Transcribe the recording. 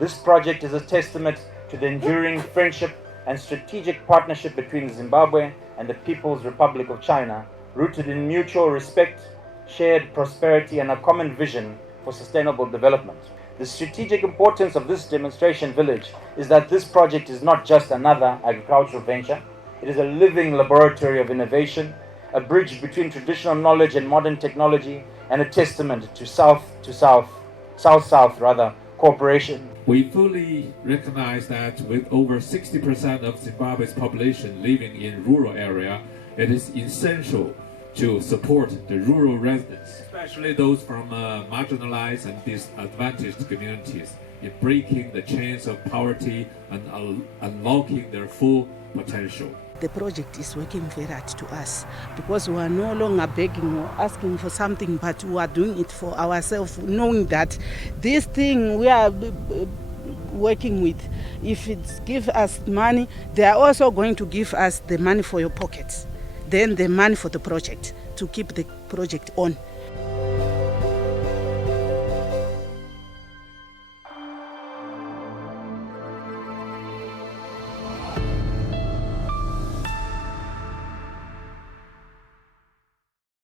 This project is a testament to the enduring friendship and strategic partnership between Zimbabwe and the People's Republic of China, rooted in mutual respect, shared prosperity, and a common vision for sustainable development. The strategic importance of this demonstration village is that this project is not just another agricultural venture. It is a living laboratory of innovation, a bridge between traditional knowledge and modern technology, and a testament to South-South cooperation. We fully recognize that with over 60% of Zimbabwe's population living in rural area, it is essential to support the rural residents, especially those from marginalized and disadvantaged communities, in breaking the chains of poverty and unlocking their full potential. The project is working very hard to us because we are no longer begging or asking for something, but we are doing it for ourselves, knowing that this thing we are working with, if it gives us money, they are also going to give us the money for your pockets, then the money for the project, to keep the project on.